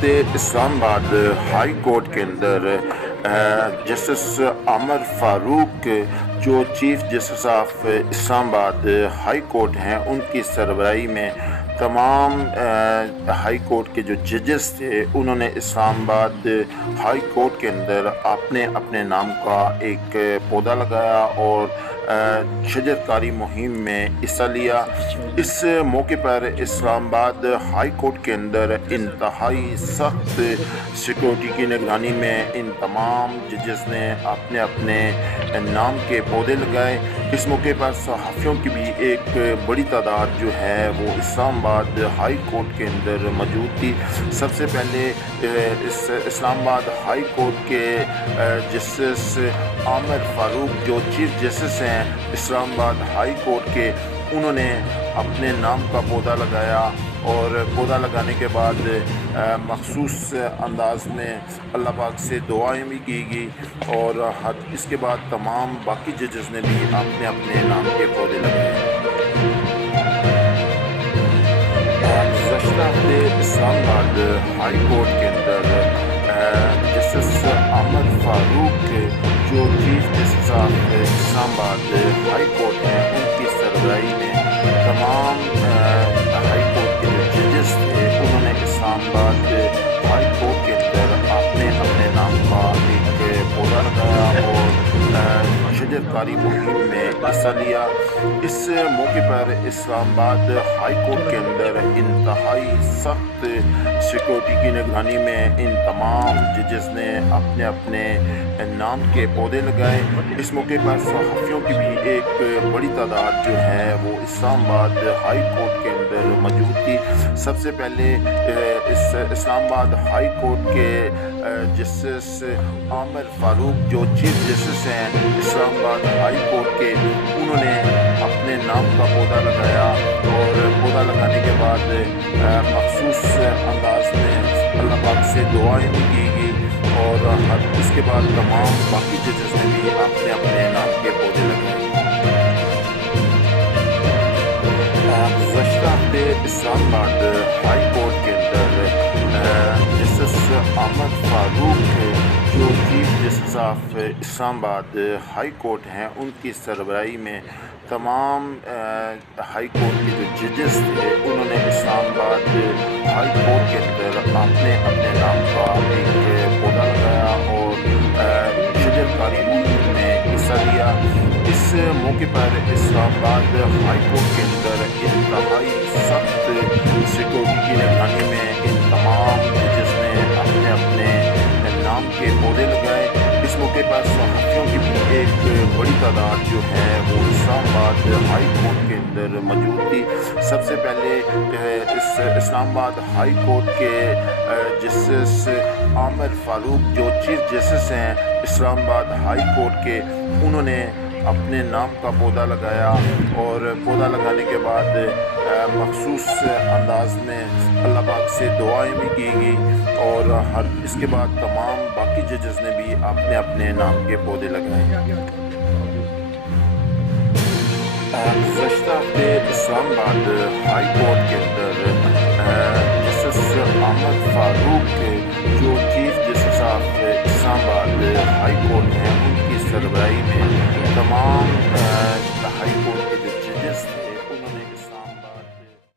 वक्त Islamabad high court के अंदर जस्टिस आमर फारूक जो chief justice of Islamabad high court हैं, उनकी सरबराही में तमाम हाई कोर्ट के जो जजेस थे, उन्होंने इस्लामाबाद हाई कोर्ट के अंदर अपने अपने नाम का एक पौधा लगाया और शजरकारी मुहिम में हिस्सा लिया। इस मौके पर इस्लामाबाद हाई कोर्ट के अंदर इंतहाई सख्त सिक्योरिटी की निगरानी में इन तमाम जजेस ने अपने अपने नाम के पौधे लगाए। इस मौके पर सहाफ़ियों की भी एक बड़ी तादाद जो है वो इस्लामाबाद हाई कोर्ट के अंदर मौजूद थी। सबसे पहले इस इस्लामाबाद हाई कोर्ट के जस्टिस आमर फारूक जो चीफ जस्टिस हैं इस्लामाबाद हाई कोर्ट के, उन्होंने अपने नाम का पौधा लगाया और पौधा लगाने के बाद मखसूस अंदाज में अल्लाह पाक से दुआएं भी की गई और इसके बाद तमाम बाकी जजेस ने भी अपने अपने नाम के पौधे लगाए। गुज़श्ता हफ्ते इस्लामाबाद हाई कोर्ट के अंदर जस्टिस आमर फारूक जो chief justice of Islamabad high court हैं, उनकी सरबराही में तमाम हाई कोर्ट के जो जजेस थे, उन्होंने इस्लामाबाद हाई कोर्ट के अंदर अपने अपने नाम का एक पौधा लगाया और शजरकारी मुहिम में हिस्सा लिया। इस मौके पर इस्लामाबाद हाई कोर्ट के अंदर इंतहाई सख्त सिक्योरिटी की निगरानी में इन तमाम जजेस ने अपने अपने नाम के पौधे लगाए। इस मौके पर सहाफ़ियों की भी एक बड़ी तादाद जो है वो इस्लामाबाद हाई कोर्ट के अंदर मौजूद थी। सबसे पहले इस इस्लामाबाद हाई कोर्ट के जस्टिस आमर फारूक जो चीफ जस्टिस हैं इस्लामाबाद हाई कोर्ट के, उन्होंने अपने नाम का पौधा लगाया और पौधा लगाने के बाद मखसूस अंदाज में अल्लाह पाक से दुआएं भी की गई और इसके बाद तमाम बाकी जजेस ने भी अपने अपने नाम के पौधे लगाए। गुज़श्ता हफ्ते इस्लामाबाद हाई कोर्ट के अंदर जस्टिस आमर फारूक जो chief justice of Islamabad high court हैं, उनकी सरबराही में तमाम हाई कोर्ट के जो जजेस थे, उन्होंने इस्लामाबाद हाई कोर्ट के अंदर अपने अपने नाम का एक पौधा लगाया और शजरकारी मुहिम में हिस्सा लिया। इस मौके पर इस्लामाबाद हाई कोर्ट के अंदर इंतहाई सख्त सिक्योरिटी की निगरानी में इन तमाम जजेस ने अपने अपने नाम के पौधे लगाए। इस मौके पर सहाफ़ियों की भी एक बड़ी तादाद जो है वो इस्लामाबाद हाई कोर्ट के अंदर मौजूद थी। सबसे पहले इस इस्लामाबाद हाई कोर्ट के जस्टिस आमर फारूक जो चीफ जस्टिस हैं इस्लामाबाद हाई कोर्ट के, उन्होंने अपने नाम का पौधा लगाया और पौधा लगाने के बाद मखसूस अंदाज में अल्लाह पाक से दुआएं भी की गई और इसके बाद तमाम बाकी जजेस ने भी अपने अपने नाम के पौधे लगाए। गुज़श्ता हफ्ते इस्लामाबाद हाई कोर्ट के अंदर जस्टिस आमर फारूक जो chief justice of Islamabad high court हैं, उनकी सरबराही में तमाम